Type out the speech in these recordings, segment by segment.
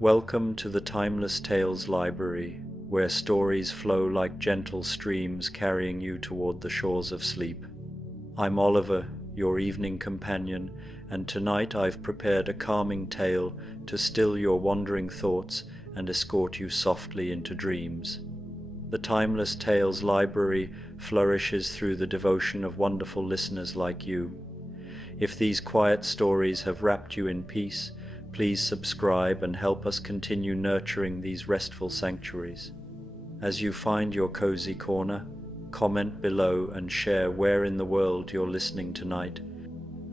Welcome to the Timeless Tales Library, where stories flow like gentle streams carrying you toward the shores of sleep. I'm Oliver, your evening companion, and tonight I've prepared a calming tale to still your wandering thoughts and escort you softly into dreams. The Timeless Tales Library flourishes through the devotion of wonderful listeners like you. If these quiet stories have wrapped you in peace, please subscribe and help us continue nurturing these restful sanctuaries. As you find your cozy corner, comment below and share where in the world you're listening tonight,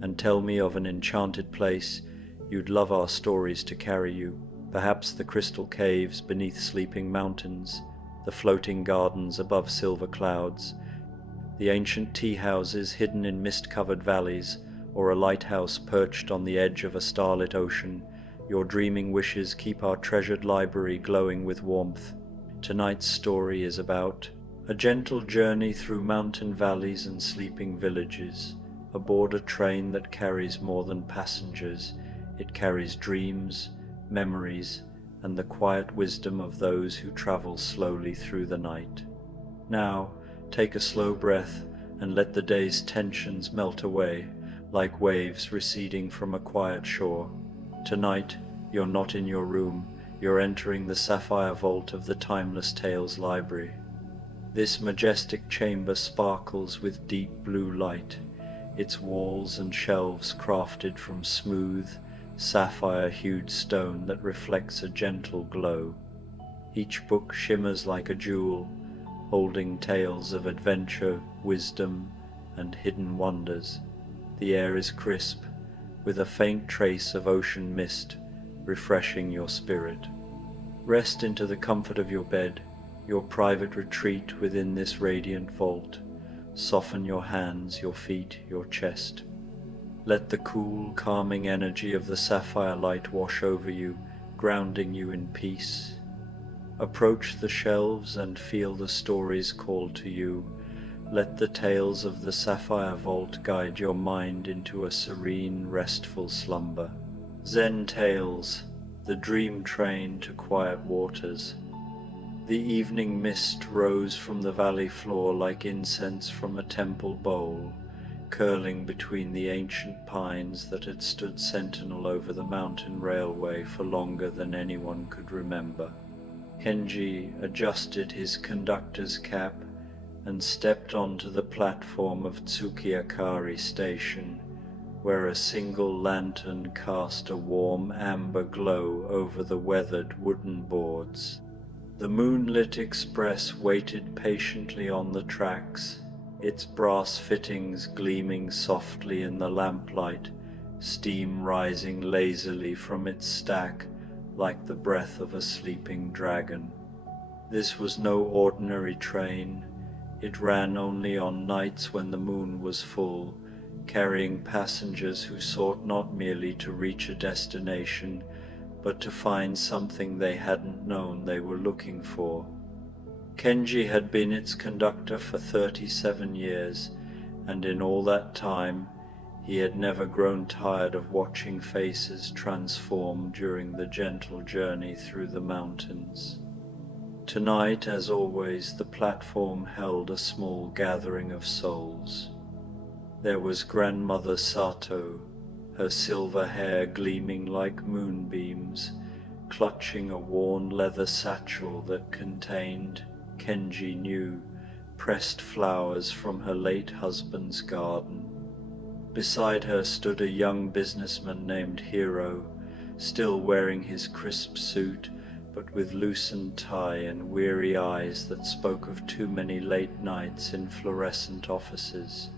and tell me of an enchanted place you'd love our stories to carry you. Perhaps the crystal caves beneath sleeping mountains, the floating gardens above silver clouds, the ancient tea houses hidden in mist-covered valleys, or a lighthouse perched on the edge of a starlit ocean. Your dreaming wishes keep our treasured library glowing with warmth. Tonight's story is about a gentle journey through mountain valleys and sleeping villages. Aboard a train that carries more than passengers, it carries dreams, memories, and the quiet wisdom of those who travel slowly through the night. Now, take a slow breath and let the day's tensions melt away, like waves receding from a quiet shore. Tonight, you're not in your room, you're entering the sapphire vault of the Timeless Tales Library. This majestic chamber sparkles with deep blue light, its walls and shelves crafted from smooth, sapphire-hued stone that reflects a gentle glow. Each book shimmers like a jewel, holding tales of adventure, wisdom, and hidden wonders. The air is crisp, with a faint trace of ocean mist, refreshing your spirit. Rest into the comfort of your bed, your private retreat within this radiant vault. Soften your hands, your feet, your chest. Let the cool, calming energy of the sapphire light wash over you, grounding you in peace. Approach the shelves and feel the stories call to you. Let the tales of the sapphire vault guide your mind into a serene, restful slumber. Zen Tales, the dream train to quiet waters. The evening mist rose from the valley floor like incense from a temple bowl, curling between the ancient pines that had stood sentinel over the mountain railway for longer than anyone could remember. Kenji adjusted his conductor's cap and stepped onto the platform of Tsukiakari Station, where a single lantern cast a warm amber glow over the weathered wooden boards. The moonlit express waited patiently on the tracks, its brass fittings gleaming softly in the lamplight, steam rising lazily from its stack like the breath of a sleeping dragon. This was no ordinary train. It ran only on nights when the moon was full, carrying passengers who sought not merely to reach a destination, but to find something they hadn't known they were looking for. Kenji had been its conductor for 37 years, and in all that time, he had never grown tired of watching faces transform during the gentle journey through the mountains. Tonight, as always, the platform held a small gathering of souls. There was Grandmother Sato, her silver hair gleaming like moonbeams, clutching a worn leather satchel that contained, Kenji knew, pressed flowers from her late husband's garden. Beside her stood a young businessman named Hiro, still wearing his crisp suit, but with loosened tie and weary eyes that spoke of too many late nights in fluorescent offices.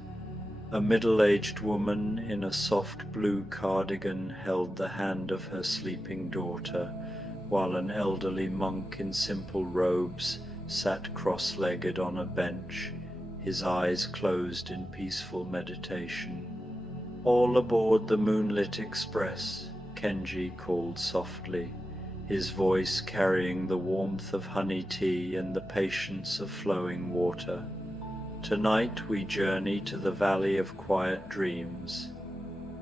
A middle-aged woman in a soft blue cardigan held the hand of her sleeping daughter, while an elderly monk in simple robes sat cross-legged on a bench, his eyes closed in peaceful meditation. "All aboard the moonlit express," Kenji called softly, his voice carrying the warmth of honey tea and the patience of flowing water. "Tonight we journey to the Valley of Quiet Dreams."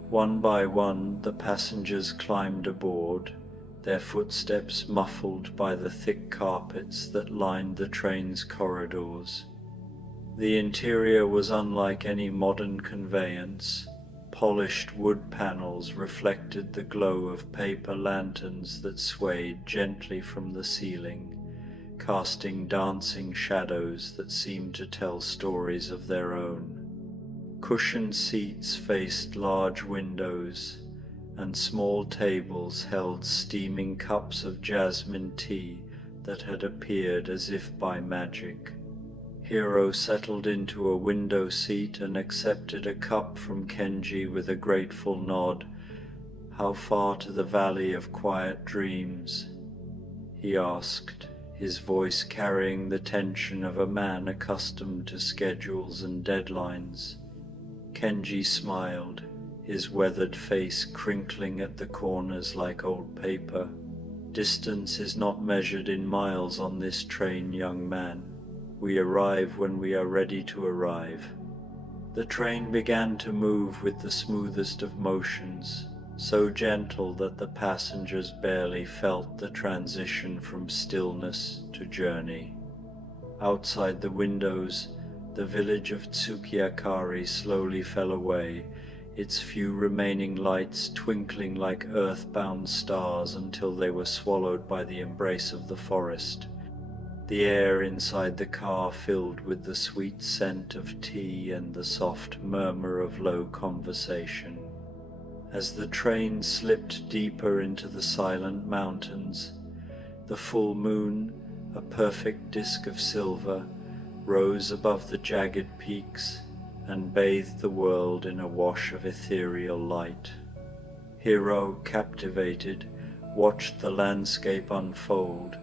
One by one the passengers climbed aboard, their footsteps muffled by the thick carpets that lined the train's corridors. The interior was unlike any modern conveyance. Polished wood panels reflected the glow of paper lanterns that swayed gently from the ceiling, casting dancing shadows that seemed to tell stories of their own. Cushioned seats faced large windows, and small tables held steaming cups of jasmine tea that had appeared as if by magic. Hiro settled into a window seat and accepted a cup from Kenji with a grateful nod. "How far to the Valley of Quiet Dreams?" he asked, his voice carrying the tension of a man accustomed to schedules and deadlines. Kenji smiled, his weathered face crinkling at the corners like old paper. "Distance is not measured in miles on this train, young man. We arrive when we are ready to arrive." The train began to move with the smoothest of motions, so gentle that the passengers barely felt the transition from stillness to journey. Outside the windows, the village of Tsukiakari slowly fell away, its few remaining lights twinkling like earthbound stars until they were swallowed by the embrace of the forest. The air inside the car filled with the sweet scent of tea and the soft murmur of low conversation. As the train slipped deeper into the silent mountains, the full moon, a perfect disk of silver, rose above the jagged peaks and bathed the world in a wash of ethereal light. Hiro, captivated, watched the landscape unfold,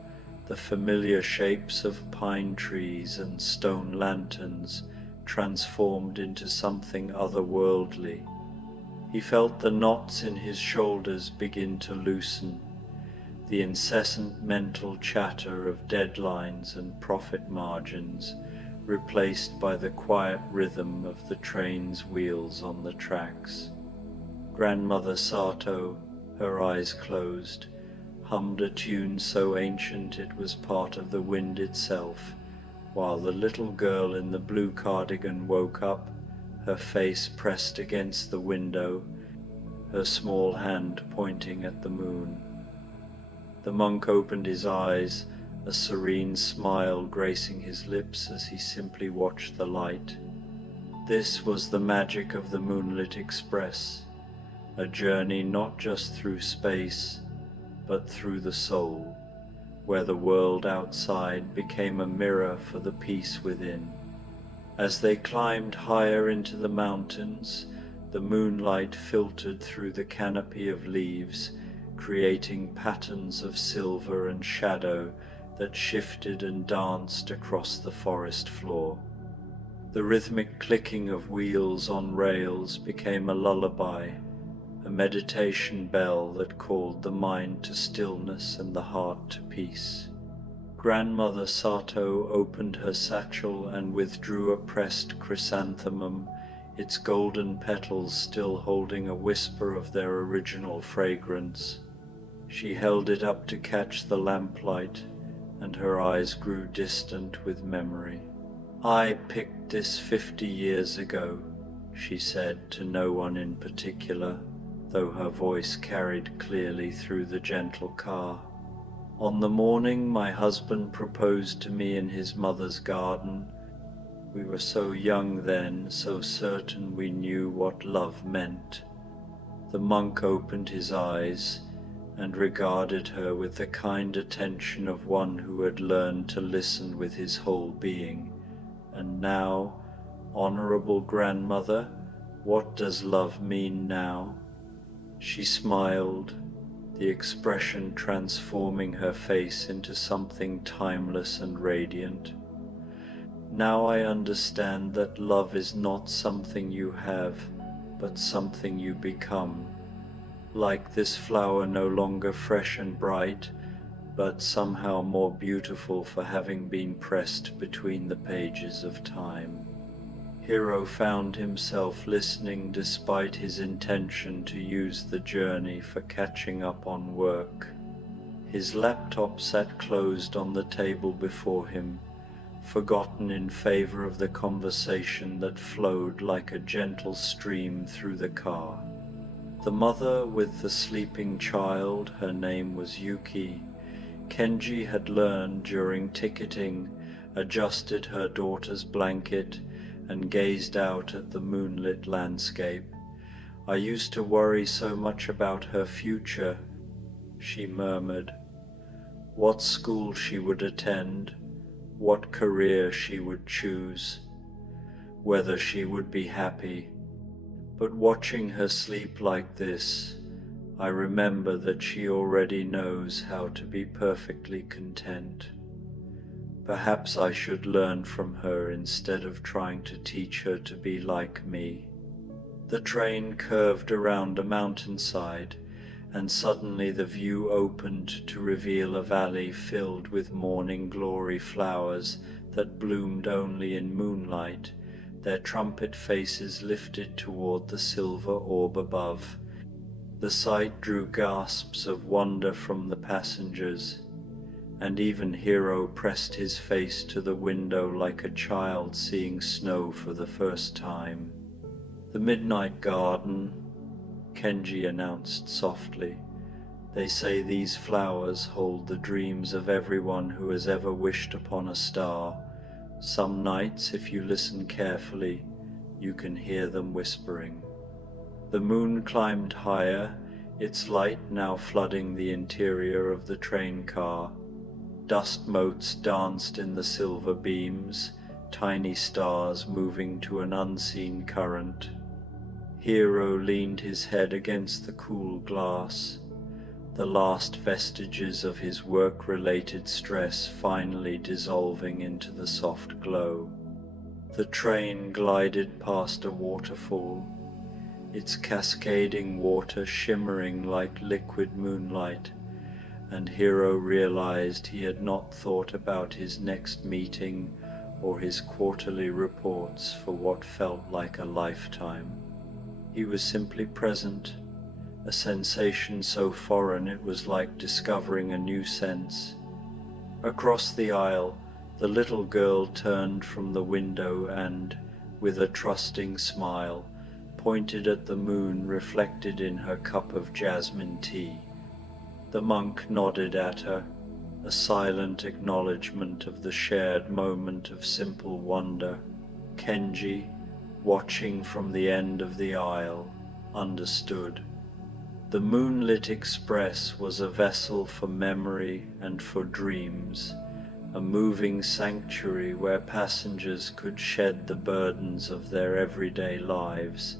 the familiar shapes of pine trees and stone lanterns transformed into something otherworldly. He felt the knots in his shoulders begin to loosen, the incessant mental chatter of deadlines and profit margins replaced by the quiet rhythm of the train's wheels on the tracks. Grandmother Sato, her eyes closed, hummed a tune so ancient it was part of the wind itself, while the little girl in the blue cardigan woke up, her face pressed against the window, her small hand pointing at the moon. The monk opened his eyes, a serene smile gracing his lips as he simply watched the light. This was the magic of the Moonlit Express, a journey not just through space, but through the soul, where the world outside became a mirror for the peace within. As they climbed higher into the mountains, the moonlight filtered through the canopy of leaves, creating patterns of silver and shadow that shifted and danced across the forest floor. The rhythmic clicking of wheels on rails became a lullaby, a meditation bell that called the mind to stillness and the heart to peace. Grandmother Sato opened her satchel and withdrew a pressed chrysanthemum, its golden petals still holding a whisper of their original fragrance. She held it up to catch the lamplight, and her eyes grew distant with memory. "I picked this 50 years ago," she said to no one in particular, though her voice carried clearly through the gentle car. "On the morning my husband proposed to me in his mother's garden. We were so young then, so certain we knew what love meant." The monk opened his eyes and regarded her with the kind attention of one who had learned to listen with his whole being. "And now, honorable grandmother, what does love mean now?" She smiled, the expression transforming her face into something timeless and radiant. "Now I understand that love is not something you have, but something you become. Like this flower no longer fresh and bright, but somehow more beautiful for having been pressed between the pages of time." Hiro found himself listening despite his intention to use the journey for catching up on work. His laptop sat closed on the table before him, forgotten in favor of the conversation that flowed like a gentle stream through the car. The mother with the sleeping child, her name was Yuki, Kenji had learned during ticketing, adjusted her daughter's blanket and gazed out at the moonlit landscape. "I used to worry so much about her future," she murmured. What school she would attend, what career she would choose, whether she would be happy. But watching her sleep like this, I remember that she already knows how to be perfectly content. Perhaps I should learn from her instead of trying to teach her to be like me. The train curved around a mountainside, and suddenly the view opened to reveal a valley filled with morning glory flowers that bloomed only in moonlight, their trumpet faces lifted toward the silver orb above. The sight drew gasps of wonder from the passengers, and even Hiro pressed his face to the window like a child seeing snow for the first time. "The Midnight Garden," Kenji announced softly. "They say these flowers hold the dreams of everyone who has ever wished upon a star. Some nights, if you listen carefully, you can hear them whispering." The moon climbed higher, its light now flooding the interior of the train car. Dust motes danced in the silver beams, tiny stars moving to an unseen current. Hiro leaned his head against the cool glass, the last vestiges of his work-related stress finally dissolving into the soft glow. The train glided past a waterfall, its cascading water shimmering like liquid moonlight, and Hiro realized he had not thought about his next meeting or his quarterly reports for what felt like a lifetime. He was simply present, a sensation so foreign it was like discovering a new sense. Across the aisle, the little girl turned from the window and, with a trusting smile, pointed at the moon reflected in her cup of jasmine tea. The monk nodded at her, a silent acknowledgement of the shared moment of simple wonder. Kenji, watching from the end of the aisle, understood. The moonlit express was a vessel for memory and for dreams, a moving sanctuary where passengers could shed the burdens of their everyday lives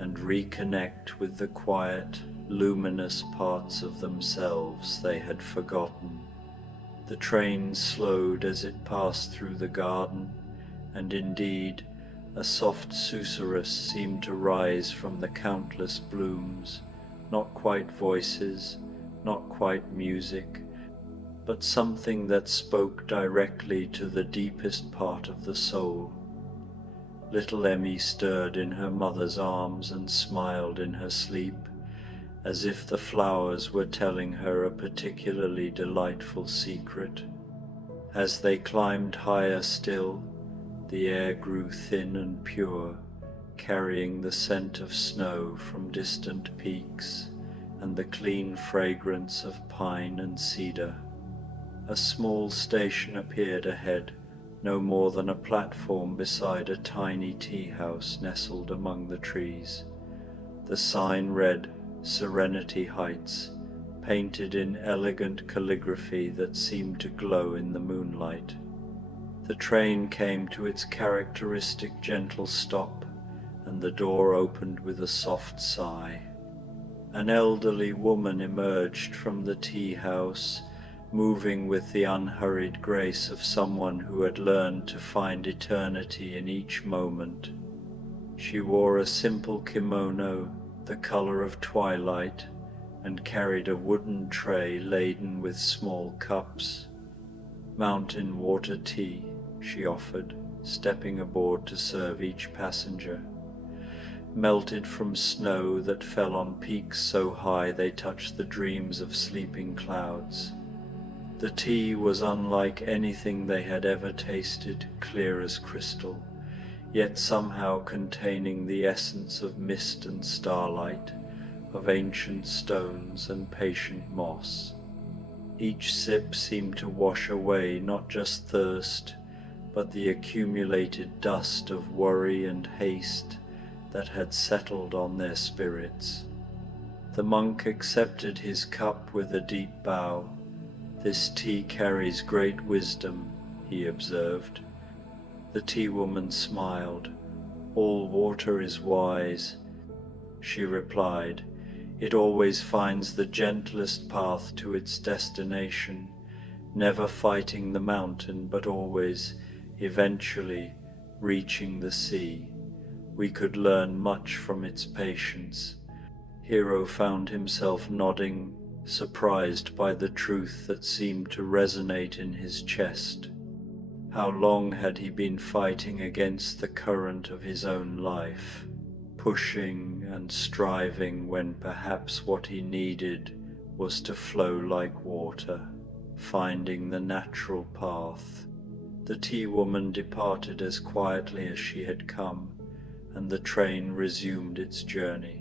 and reconnect with the quiet, luminous parts of themselves they had forgotten. The train slowed as it passed through the garden, and indeed, a soft susurrus seemed to rise from the countless blooms, not quite voices, not quite music, but something that spoke directly to the deepest part of the soul. Little Emmy stirred in her mother's arms and smiled in her sleep, as if the flowers were telling her a particularly delightful secret. As they climbed higher still, the air grew thin and pure, carrying the scent of snow from distant peaks and the clean fragrance of pine and cedar. A small station appeared ahead, no more than a platform beside a tiny tea house nestled among the trees. The sign read Serenity Heights, painted in elegant calligraphy that seemed to glow in the moonlight. The train came to its characteristic gentle stop, and the door opened with a soft sigh. An elderly woman emerged from the tea house, moving with the unhurried grace of someone who had learned to find eternity in each moment. She wore a simple kimono, the color of twilight, and carried a wooden tray laden with small cups. "Mountain water tea," she offered, stepping aboard to serve each passenger. Melted from snow that fell on peaks so high they touched the dreams of sleeping clouds. The tea was unlike anything they had ever tasted, clear as crystal, yet somehow containing the essence of mist and starlight, of ancient stones and patient moss. Each sip seemed to wash away not just thirst, but the accumulated dust of worry and haste that had settled on their spirits. The monk accepted his cup with a deep bow. "This tea carries great wisdom," he observed. The tea woman smiled. "All water is wise," she replied. "It always finds the gentlest path to its destination, never fighting the mountain, but always, eventually, reaching the sea. We could learn much from its patience." Hero found himself nodding, surprised by the truth that seemed to resonate in his chest. How long had he been fighting against the current of his own life, pushing and striving when perhaps what he needed was to flow like water, finding the natural path? The tea woman departed as quietly as she had come, and the train resumed its journey.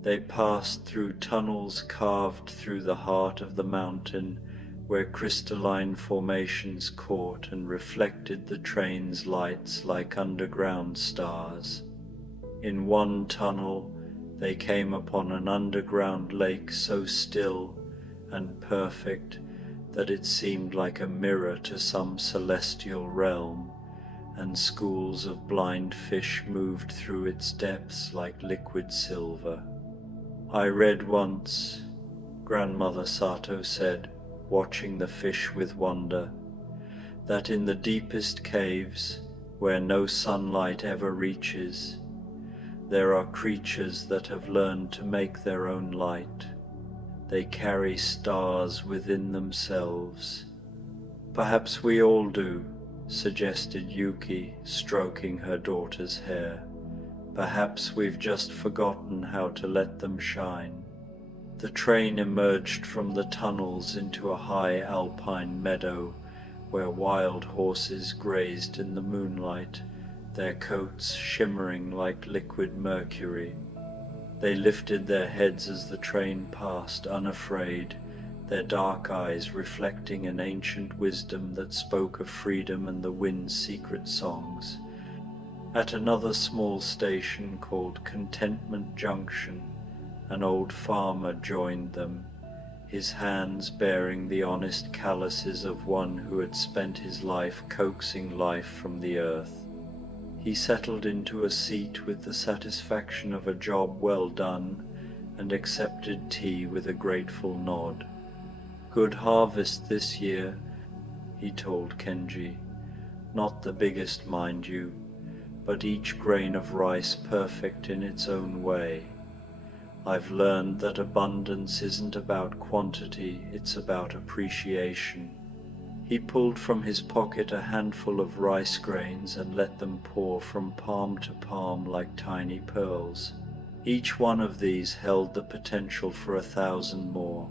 They passed through tunnels carved through the heart of the mountain, where crystalline formations caught and reflected the train's lights like underground stars. In one tunnel they came upon an underground lake so still and perfect that it seemed like a mirror to some celestial realm, and schools of blind fish moved through its depths like liquid silver. "I read once," Grandmother Sato said, watching the fish with wonder, "that in the deepest caves, where no sunlight ever reaches, there are creatures that have learned to make their own light. They carry stars within themselves." "Perhaps we all do," suggested Yuki, stroking her daughter's hair. "Perhaps we've just forgotten how to let them shine." The train emerged from the tunnels into a high alpine meadow where wild horses grazed in the moonlight, their coats shimmering like liquid mercury. They lifted their heads as the train passed, unafraid, their dark eyes reflecting an ancient wisdom that spoke of freedom and the wind's secret songs. At another small station called Contentment Junction, an old farmer joined them, his hands bearing the honest calluses of one who had spent his life coaxing life from the earth. He settled into a seat with the satisfaction of a job well done and accepted tea with a grateful nod. "Good harvest this year," he told Kenji. "Not the biggest, mind you, but each grain of rice perfect in its own way. I've learned that abundance isn't about quantity, it's about appreciation." He pulled from his pocket a handful of rice grains and let them pour from palm to palm like tiny pearls. Each one of these held the potential for 1,000 more.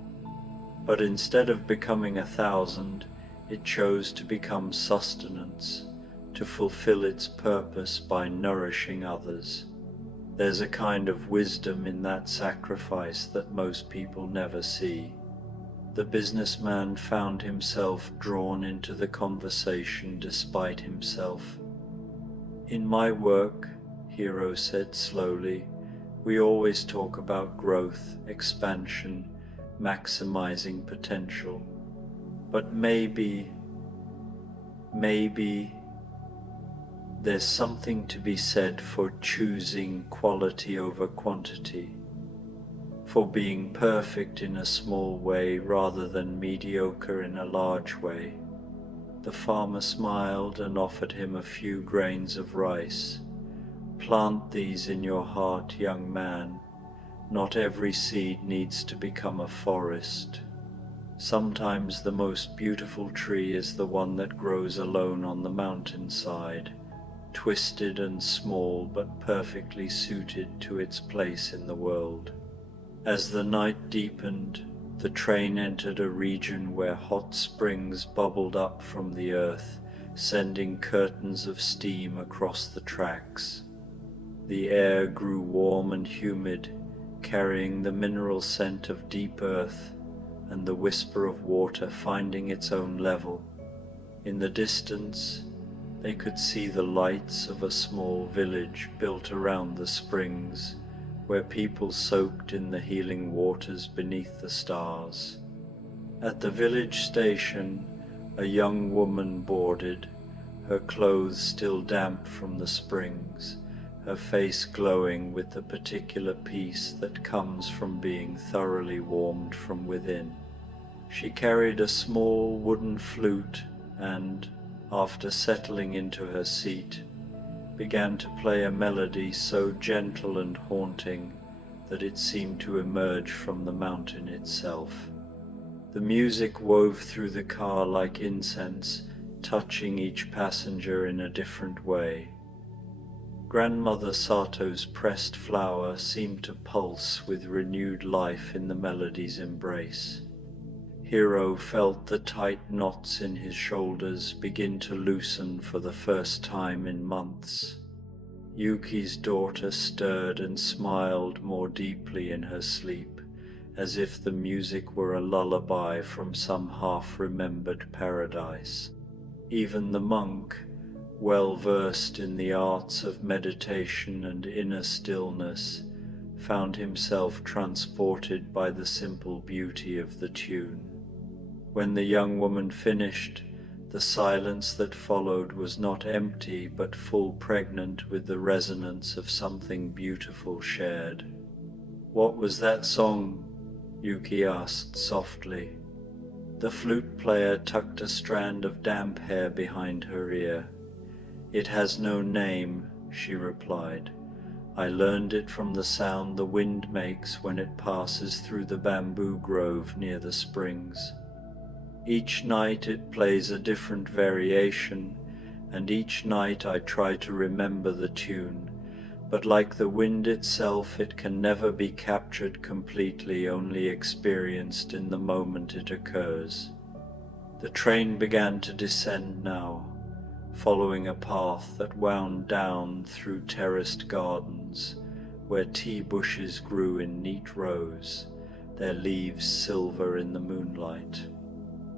But instead of becoming 1,000, it chose to become sustenance, to fulfill its purpose by nourishing others. There's a kind of wisdom in that sacrifice that most people never see. The businessman found himself drawn into the conversation despite himself. "In my work," Hiro said slowly, "we always talk about growth, expansion, maximizing potential. But maybe there's something to be said for choosing quality over quantity, for being perfect in a small way rather than mediocre in a large way." The farmer smiled and offered him a few grains of rice. "Plant these in your heart, young man. Not every seed needs to become a forest. Sometimes the most beautiful tree is the one that grows alone on the mountainside, twisted and small but perfectly suited to its place in the world." As the night deepened, The train entered a region where hot springs bubbled up from the earth, sending curtains of steam across the tracks. The air grew warm and humid, carrying the mineral scent of deep earth and the whisper of water finding its own level. In the distance, they could see the lights of a small village built around the springs, where people soaked in the healing waters beneath the stars. At the village station, a young woman boarded, her clothes still damp from the springs, her face glowing with the particular peace that comes from being thoroughly warmed from within. She carried a small wooden flute and, after settling into her seat, began to play a melody so gentle and haunting that it seemed to emerge from the mountain itself. The music wove through the car like incense, touching each passenger in a different way. Grandmother Sato's pressed flower seemed to pulse with renewed life in the melody's embrace. Hiro felt the tight knots in his shoulders begin to loosen for the first time in months. Yuki's daughter stirred and smiled more deeply in her sleep, as if the music were a lullaby from some half-remembered paradise. Even the monk, well versed in the arts of meditation and inner stillness, found himself transported by the simple beauty of the tune. When the young woman finished, the silence that followed was not empty but full, pregnant with the resonance of something beautiful shared. "What was that song?" Yuki asked softly. The flute player tucked a strand of damp hair behind her ear. "It has no name," she replied. "I learned it from the sound the wind makes when it passes through the bamboo grove near the springs. Each night it plays a different variation, and each night I try to remember the tune, but like the wind itself, it can never be captured completely, only experienced in the moment it occurs." The train began to descend now, following a path that wound down through terraced gardens, where tea bushes grew in neat rows, their leaves silver in the moonlight.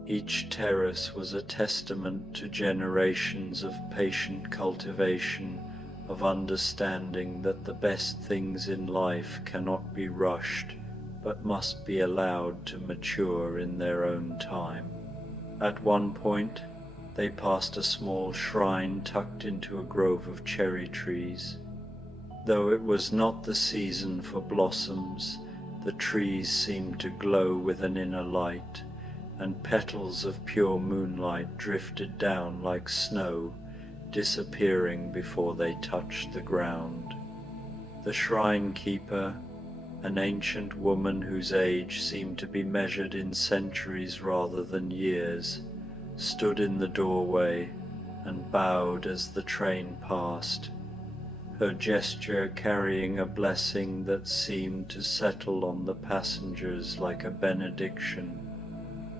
Each terrace was a testament to generations of patient cultivation, of understanding that the best things in life cannot be rushed, but must be allowed to mature in their own time. At one point, they passed a small shrine tucked into a grove of cherry trees. Though it was not the season for blossoms, the trees seemed to glow with an inner light, and petals of pure moonlight drifted down like snow, disappearing before they touched the ground. The shrine keeper, an ancient woman whose age seemed to be measured in centuries rather than years, stood in the doorway and bowed as the train passed, her gesture carrying a blessing that seemed to settle on the passengers like a benediction.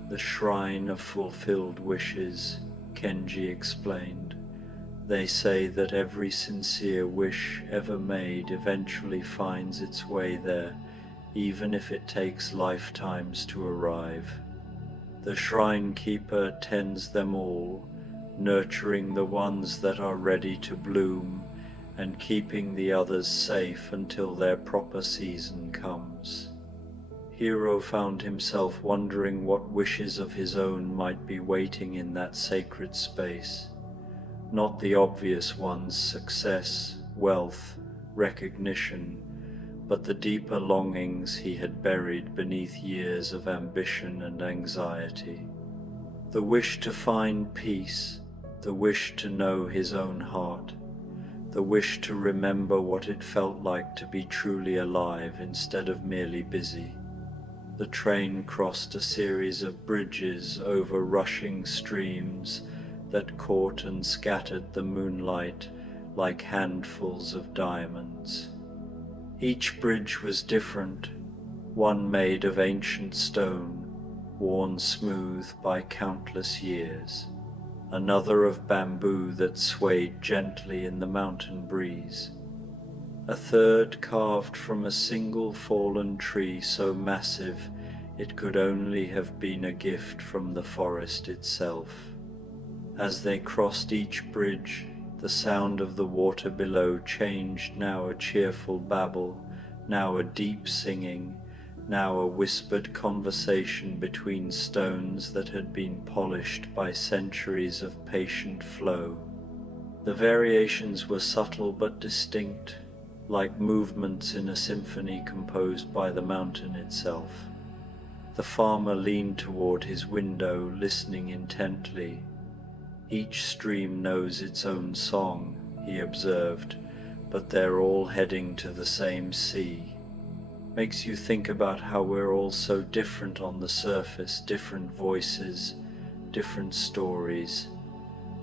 "The shrine of fulfilled wishes," Kenji explained. "They say that every sincere wish ever made eventually finds its way there, even if it takes lifetimes to arrive. The shrine keeper tends them all, nurturing the ones that are ready to bloom, and keeping the others safe until their proper season comes." Hiro found himself wondering what wishes of his own might be waiting in that sacred space. Not the obvious ones: success, wealth, recognition, but the deeper longings he had buried beneath years of ambition and anxiety. The wish to find peace, the wish to know his own heart, the wish to remember what it felt like to be truly alive instead of merely busy. The train crossed a series of bridges over rushing streams that caught and scattered the moonlight like handfuls of diamonds. Each bridge was different, one made of ancient stone, worn smooth by countless years, another of bamboo that swayed gently in the mountain breeze, a third carved from a single fallen tree so massive it could only have been a gift from the forest itself. As they crossed each bridge, the sound of the water below changed, now a cheerful babble, now a deep singing, now a whispered conversation between stones that had been polished by centuries of patient flow. The variations were subtle but distinct, like movements in a symphony composed by the mountain itself. The farmer leaned toward his window, listening intently. Each stream knows its own song, he observed, but they're all heading to the same sea. Makes you think about how we're all so different on the surface, different voices, different stories,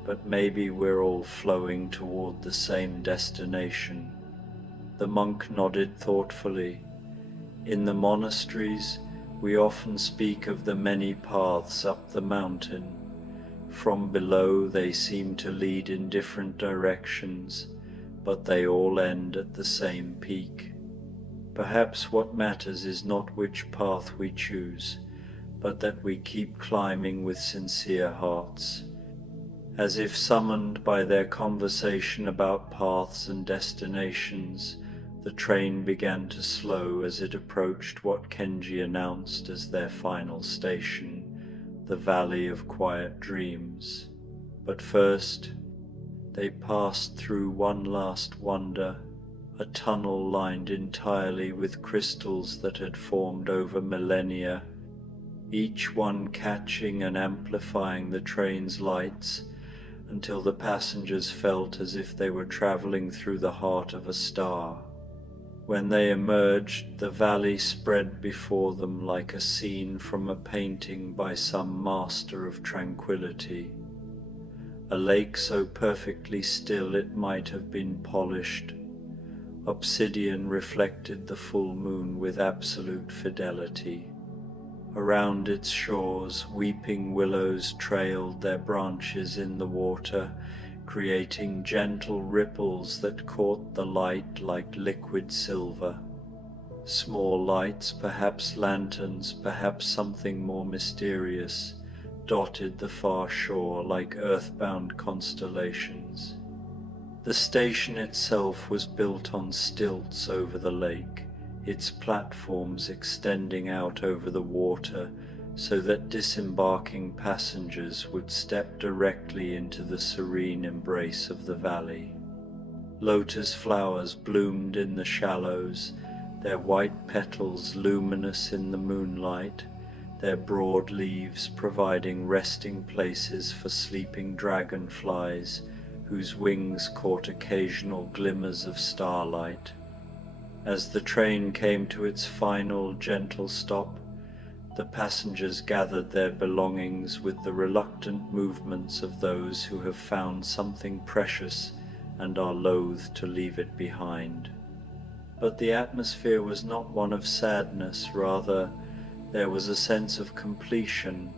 but maybe we're all flowing toward the same destination. The monk nodded thoughtfully. In the monasteries, we often speak of the many paths up the mountain. From below they seem to lead in different directions, but they all end at the same peak. Perhaps what matters is not which path we choose, but that we keep climbing with sincere hearts. As if summoned by their conversation about paths and destinations, the train began to slow as it approached what Kenji announced as their final station, the Valley of Quiet Dreams. But first, they passed through one last wonder, a tunnel lined entirely with crystals that had formed over millennia, each one catching and amplifying the train's lights until the passengers felt as if they were traveling through the heart of a star. When they emerged, the valley spread before them like a scene from a painting by some master of tranquility. A lake so perfectly still it might have been polished. Obsidian reflected the full moon with absolute fidelity. Around its shores, weeping willows trailed their branches in the water, creating gentle ripples that caught the light like liquid silver. Small lights, perhaps lanterns, perhaps something more mysterious, dotted the far shore like earthbound constellations. The station itself was built on stilts over the lake, its platforms extending out over the water so that disembarking passengers would step directly into the serene embrace of the valley. Lotus flowers bloomed in the shallows, their white petals luminous in the moonlight, their broad leaves providing resting places for sleeping dragonflies whose wings caught occasional glimmers of starlight. As the train came to its final gentle stop, the passengers gathered their belongings with the reluctant movements of those who have found something precious and are loath to leave it behind. But the atmosphere was not one of sadness, rather there was a sense of completion,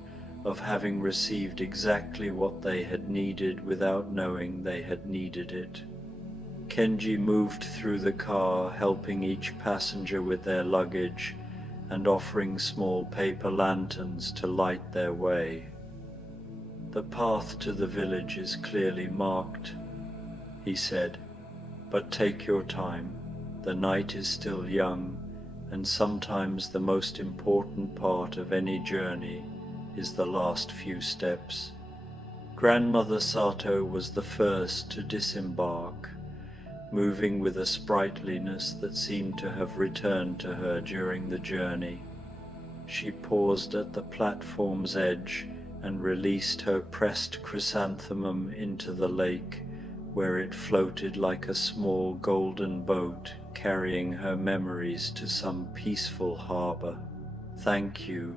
of having received exactly what they had needed without knowing they had needed it. Kenji moved through the car, helping each passenger with their luggage and offering small paper lanterns to light their way. "The path to the village is clearly marked," he said, "but take your time. The night is still young, and sometimes the most important part of any journey is the last few steps." Grandmother Sato was the first to disembark, moving with a sprightliness that seemed to have returned to her during the journey. She paused at the platform's edge and released her pressed chrysanthemum into the lake, where it floated like a small golden boat carrying her memories to some peaceful harbor. "Thank you,"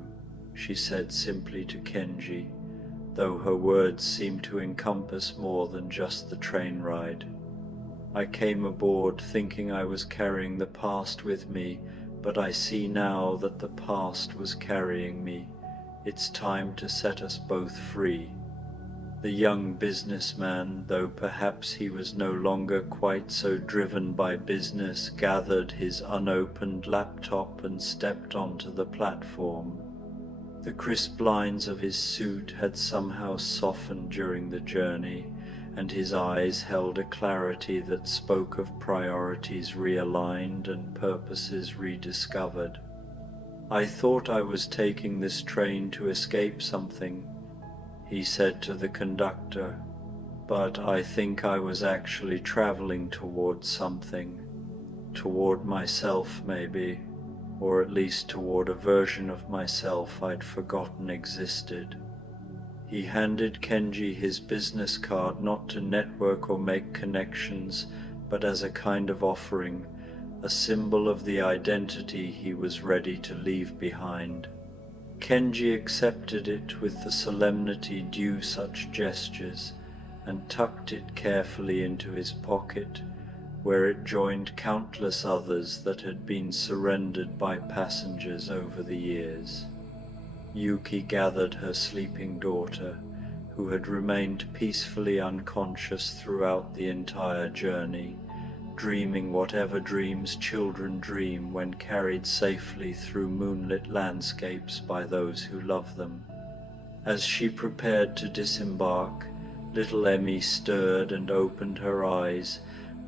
she said simply to Kenji, though her words seemed to encompass more than just the train ride. "I came aboard thinking I was carrying the past with me, but I see now that the past was carrying me. It's time to set us both free." The young businessman, though perhaps he was no longer quite so driven by business, gathered his unopened laptop and stepped onto the platform. The crisp lines of his suit had somehow softened during the journey, and his eyes held a clarity that spoke of priorities realigned and purposes rediscovered. "I thought I was taking this train to escape something," he said to the conductor, "but I think I was actually traveling towards something. Toward myself, maybe, or at least toward a version of myself I'd forgotten existed." He handed Kenji his business card, not to network or make connections, but as a kind of offering, a symbol of the identity he was ready to leave behind. Kenji accepted it with the solemnity due such gestures, and tucked it carefully into his pocket, where it joined countless others that had been surrendered by passengers over the years. Yuki gathered her sleeping daughter, who had remained peacefully unconscious throughout the entire journey, dreaming whatever dreams children dream when carried safely through moonlit landscapes by those who love them. As she prepared to disembark, little Emmy stirred and opened her eyes,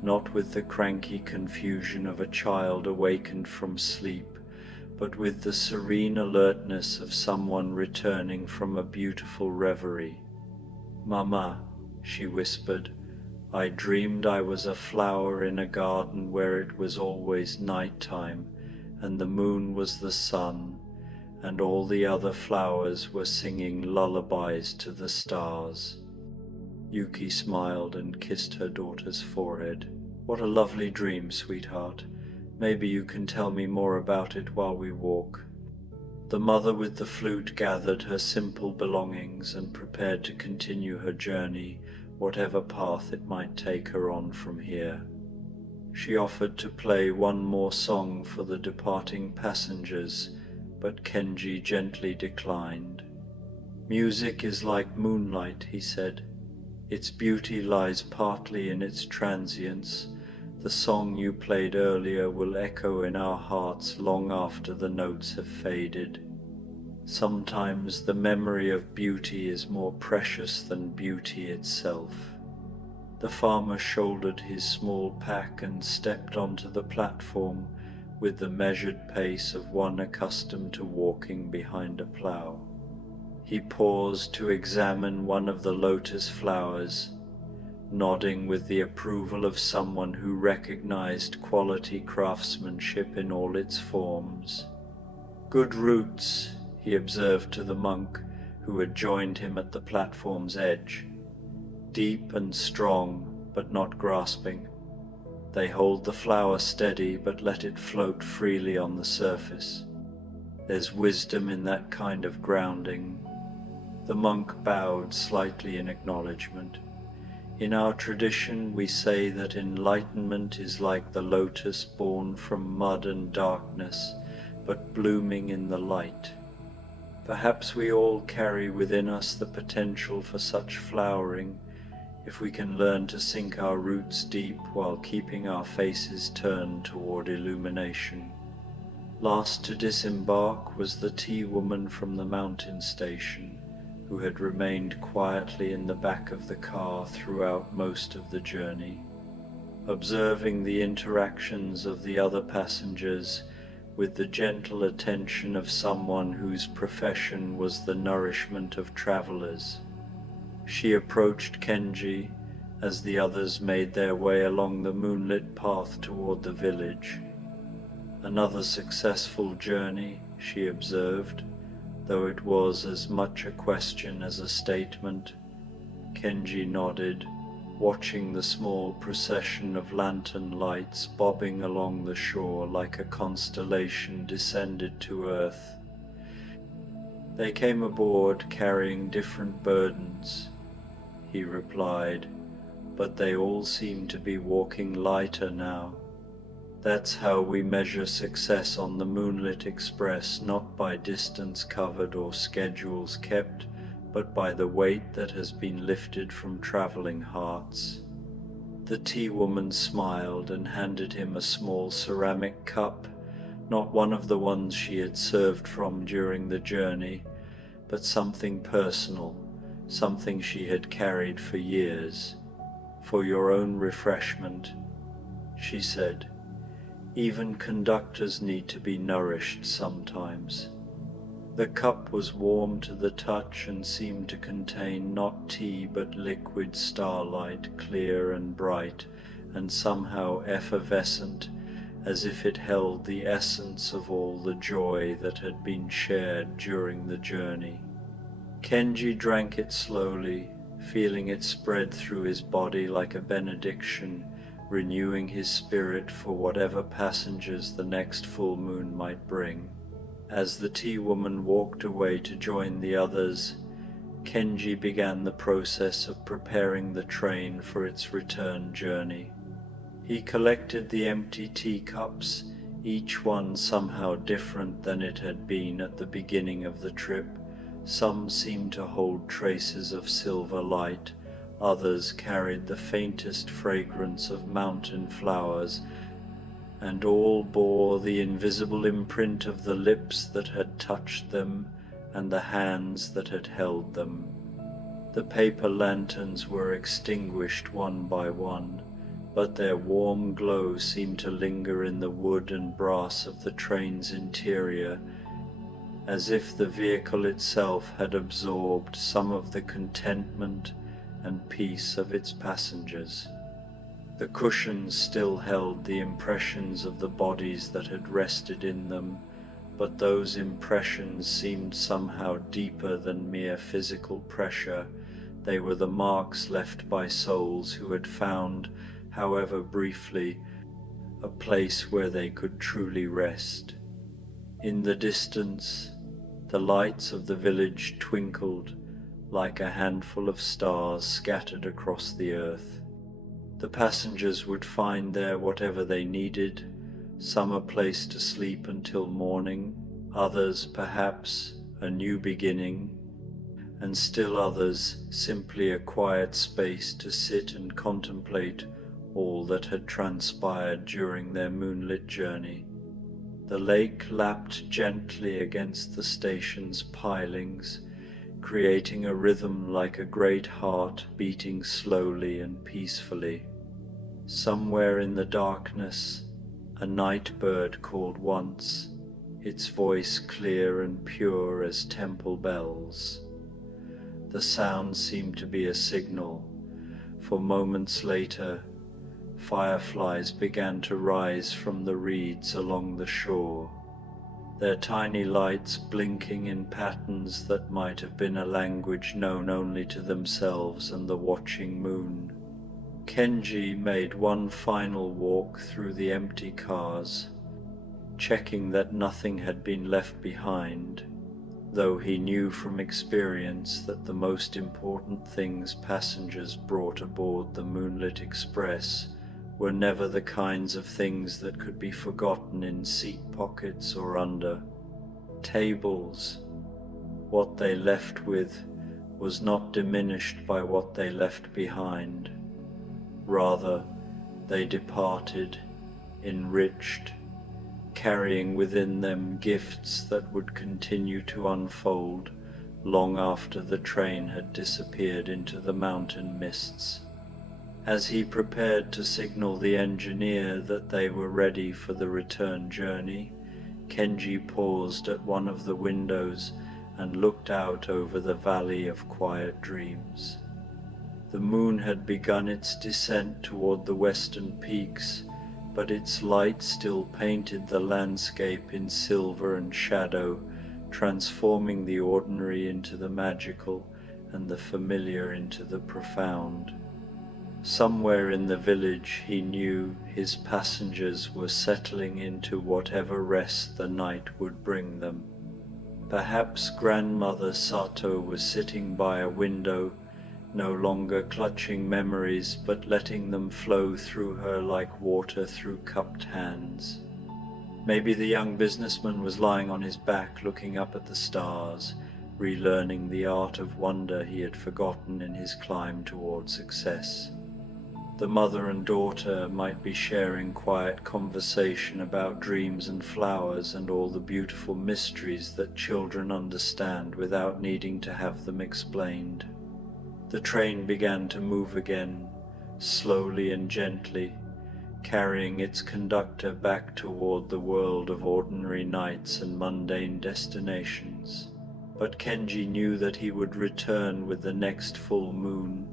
not with the cranky confusion of a child awakened from sleep, but with the serene alertness of someone returning from a beautiful reverie. "Mama," she whispered, "I dreamed I was a flower in a garden where it was always night time, and the moon was the sun, and all the other flowers were singing lullabies to the stars." Yuki smiled and kissed her daughter's forehead. "What a lovely dream, sweetheart. Maybe you can tell me more about it while we walk." The mother with the flute gathered her simple belongings and prepared to continue her journey, whatever path it might take her on from here. She offered to play one more song for the departing passengers, but Kenji gently declined. "Music is like moonlight," he said. "Its beauty lies partly in its transience. The song you played earlier will echo in our hearts long after the notes have faded. Sometimes the memory of beauty is more precious than beauty itself." The farmer shouldered his small pack and stepped onto the platform with the measured pace of one accustomed to walking behind a plough. He paused to examine one of the lotus flowers, nodding with the approval of someone who recognized quality craftsmanship in all its forms. "Good roots," he observed to the monk, who had joined him at the platform's edge. "Deep and strong, but not grasping. They hold the flower steady, but let it float freely on the surface. There's wisdom in that kind of grounding." The monk bowed slightly in acknowledgement. "In our tradition we say that enlightenment is like the lotus born from mud and darkness, but blooming in the light. Perhaps we all carry within us the potential for such flowering, if we can learn to sink our roots deep while keeping our faces turned toward illumination." Last to disembark was the tea woman from the mountain station, who had remained quietly in the back of the car throughout most of the journey, observing the interactions of the other passengers with the gentle attention of someone whose profession was the nourishment of travelers. She approached Kenji as the others made their way along the moonlit path toward the village. "Another successful journey," she observed, though it was as much a question as a statement. Kenji nodded, watching the small procession of lantern lights bobbing along the shore like a constellation descended to earth. "They came aboard carrying different burdens," he replied, "but they all seem to be walking lighter now. That's how we measure success on the Moonlit Express, not by distance covered or schedules kept, but by the weight that has been lifted from traveling hearts. The tea woman smiled and handed him a small ceramic cup, not one of the ones she had served from during the journey, but something personal, something she had carried for years. "For your own refreshment," she said. "Even conductors need to be nourished sometimes." The cup was warm to the touch and seemed to contain not tea but liquid starlight, clear and bright, and somehow effervescent, as if it held the essence of all the joy that had been shared during the journey. Kenji drank it slowly, feeling it spread through his body like a benediction, renewing his spirit for whatever passengers the next full moon might bring. As the tea woman walked away to join the others, Kenji began the process of preparing the train for its return journey. He collected the empty teacups, each one somehow different than it had been at the beginning of the trip. Some seemed to hold traces of silver light, others carried the faintest fragrance of mountain flowers, and all bore the invisible imprint of the lips that had touched them and the hands that had held them. The paper lanterns were extinguished one by one, but their warm glow seemed to linger in the wood and brass of the train's interior, as if the vehicle itself had absorbed some of the contentment and peace of its passengers. The cushions still held the impressions of the bodies that had rested in them, but those impressions seemed somehow deeper than mere physical pressure. They were the marks left by souls who had found, however briefly, a place where they could truly rest. In the distance, the lights of the village twinkled like a handful of stars scattered across the earth. The passengers would find there whatever they needed, some a place to sleep until morning, others perhaps a new beginning, and still others simply a quiet space to sit and contemplate all that had transpired during their moonlit journey. The lake lapped gently against the station's pilings, creating a rhythm like a great heart beating slowly and peacefully. Somewhere in the darkness, a night bird called once, its voice clear and pure as temple bells. The sound seemed to be a signal, for moments later, fireflies began to rise from the reeds along the shore, their tiny lights blinking in patterns that might have been a language known only to themselves and the watching moon. Kenji made one final walk through the empty cars, checking that nothing had been left behind, though he knew from experience that the most important things passengers brought aboard the Moonlit Express were never the kinds of things that could be forgotten in seat pockets or under tables. What they left with was not diminished by what they left behind. Rather, they departed, enriched, carrying within them gifts that would continue to unfold long after the train had disappeared into the mountain mists. As he prepared to signal the engineer that they were ready for the return journey, Kenji paused at one of the windows and looked out over the Valley of Quiet Dreams. The moon had begun its descent toward the western peaks, but its light still painted the landscape in silver and shadow, transforming the ordinary into the magical and the familiar into the profound. Somewhere in the village, he knew, his passengers were settling into whatever rest the night would bring them. Perhaps Grandmother Sato was sitting by a window, no longer clutching memories, but letting them flow through her like water through cupped hands. Maybe the young businessman was lying on his back looking up at the stars, relearning the art of wonder he had forgotten in his climb toward success. The mother and daughter might be sharing quiet conversation about dreams and flowers and all the beautiful mysteries that children understand without needing to have them explained. The train began to move again, slowly and gently, carrying its conductor back toward the world of ordinary nights and mundane destinations. But Kenji knew that he would return with the next full moon,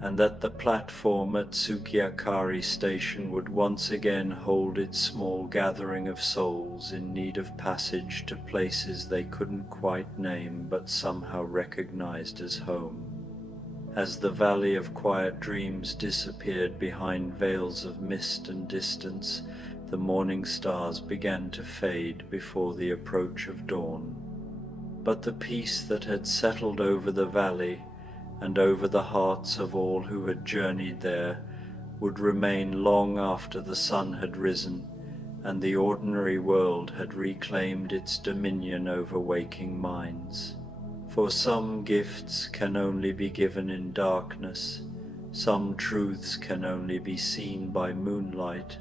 and that the platform at Tsukiakari Station would once again hold its small gathering of souls in need of passage to places they couldn't quite name but somehow recognized as home. As the Valley of Quiet Dreams disappeared behind veils of mist and distance, the morning stars began to fade before the approach of dawn. But the peace that had settled over the valley and over the hearts of all who had journeyed there would remain long after the sun had risen and the ordinary world had reclaimed its dominion over waking minds. For some gifts can only be given in darkness, some truths can only be seen by moonlight,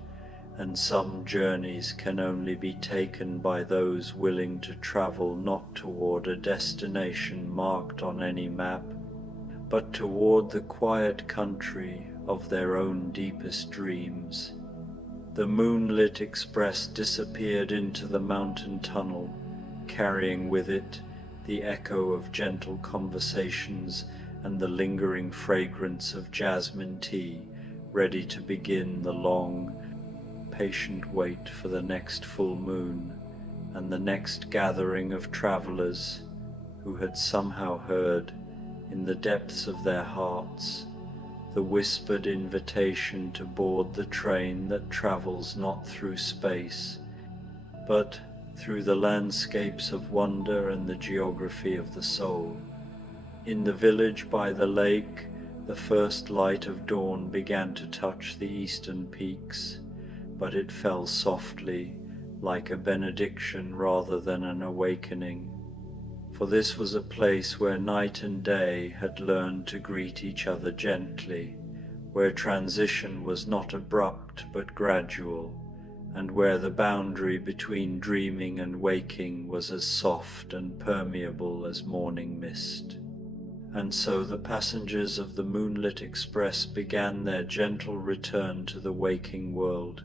and some journeys can only be taken by those willing to travel not toward a destination marked on any map, but toward the quiet country of their own deepest dreams. The moonlit express disappeared into the mountain tunnel, carrying with it the echo of gentle conversations and the lingering fragrance of jasmine tea, ready to begin the long, patient wait for the next full moon and the next gathering of travelers who had somehow heard, in the depths of their hearts, the whispered invitation to board the train that travels not through space, but through the landscapes of wonder and the geography of the soul. In the village by the lake, the first light of dawn began to touch the eastern peaks, but it fell softly, like a benediction rather than an awakening. For this was a place where night and day had learned to greet each other gently, where transition was not abrupt but gradual, and where the boundary between dreaming and waking was as soft and permeable as morning mist. And so the passengers of the moonlit express began their gentle return to the waking world,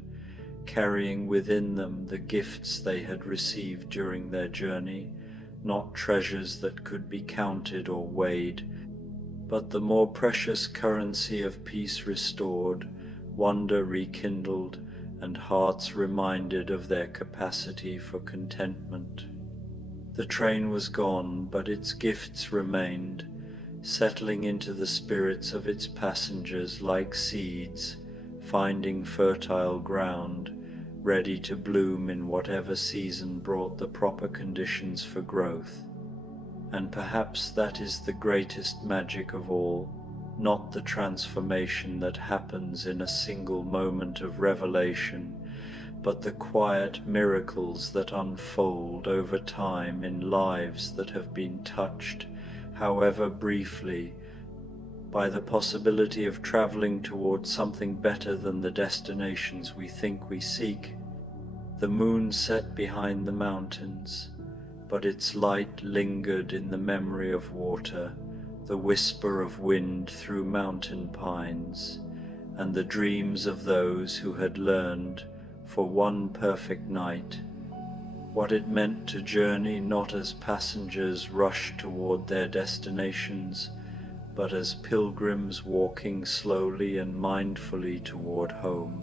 carrying within them the gifts they had received during their journey, not treasures that could be counted or weighed, but the more precious currency of peace restored, wonder rekindled, and hearts reminded of their capacity for contentment. The train was gone, but its gifts remained, settling into the spirits of its passengers like seeds, finding fertile ground, ready to bloom in whatever season brought the proper conditions for growth. And perhaps that is the greatest magic of all, not the transformation that happens in a single moment of revelation, but the quiet miracles that unfold over time in lives that have been touched, however briefly, by the possibility of traveling towards something better than the destinations we think we seek. The moon set behind the mountains, but its light lingered in the memory of water, the whisper of wind through mountain pines, and the dreams of those who had learned, for one perfect night, what it meant to journey not as passengers rushed toward their destinations, but as pilgrims walking slowly and mindfully toward home.